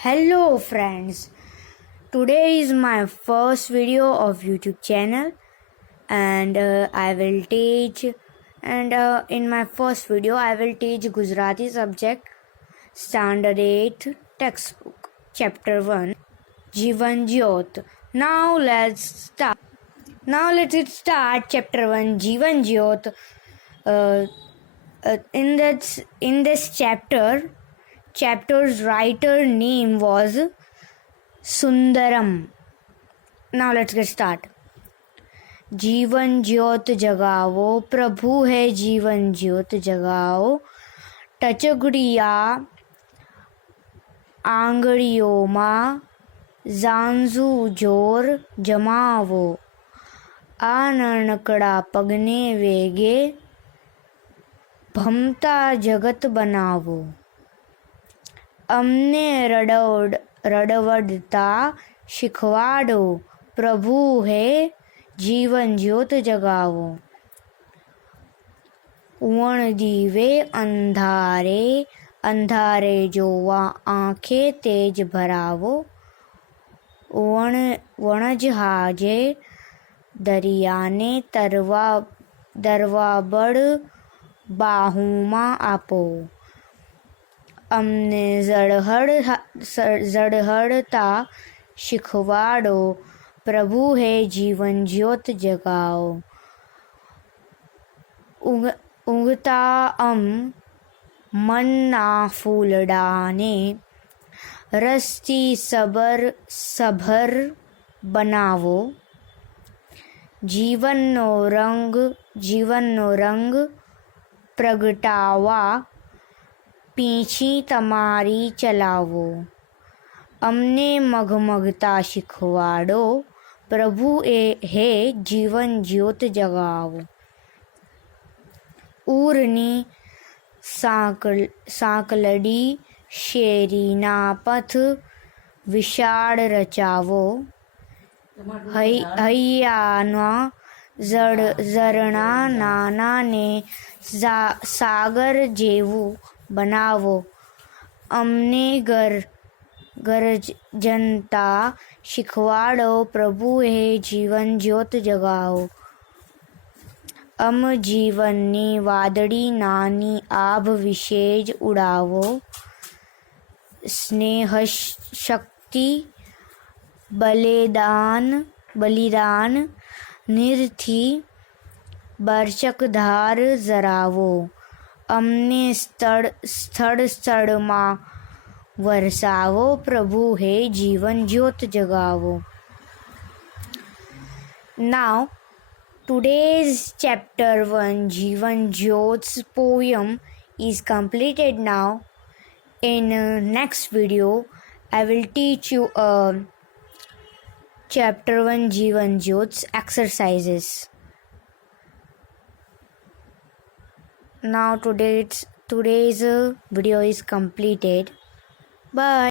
Hello friends, today is my first video of YouTube channel and I will teach in my first video I will teach Gujarati subject standard 8 textbook chapter 1 Jivan Jyot. Now let's start chapter 1 Jivan Jyot. In this chapter's writer name was Sundaram. Now let's get start. जीवन ज्योत जगाओ, प्रभु है जीवन ज्योत जगाओ, टचगुड़िया આંગળીઓમાં ઝાંઝુ જોર જમાવો, આ નાનકડા પગને વેગે ભમતા જગત બનાવો, અમને રડવડતા શીખવાડો, પ્રભુ હે જીવન જ્યોત જગાવો, ઉણ દીવે અંધારે અંધારે જોવા આંખે તેજ ભરાવો, વણજહાજે દરિયાને તરવા બળ બાહુમાં આપો, અમને ઝળહળતા શીખવાડો, પ્રભુ હે જીવન જ્યોત જગાઓ, ઊંઘતા મનના ફૂલડાને રસથી સભર બનાવો, જીવનનો રંગ પ્રગટાવવા પીંછી તમારી ચલાવો, અમને મઘમઘતા શીખવાડો, પ્રભુ હે જીવન જ્યોત જગાવો, ઊરની સાંકલડી શેરીના પથ વિશાળ રચાવો, હૈયાના ઝરણા નાનાને સાગર જેવું બનાવો, અમને ગરજનતા શીખવાડો, પ્રભુ હે જીવન જ્યોત જગાવો, જીવનની વાદળી નાની આભ વિશે જ ઉડાવો, સ્નેહ શક્તિ બલિદાન નિરથી બરચકધાર જરાવો, અમને સ્થળમાં વરસાવો, પ્રભુ હે જીવન જ્યોત જગાવો. Now today's chapter 1 Jivan Jyot's poem is completed. Now in next video I will teach you chapter 1 Jivan Jyot's exercises. Now today's video is completed. Bye.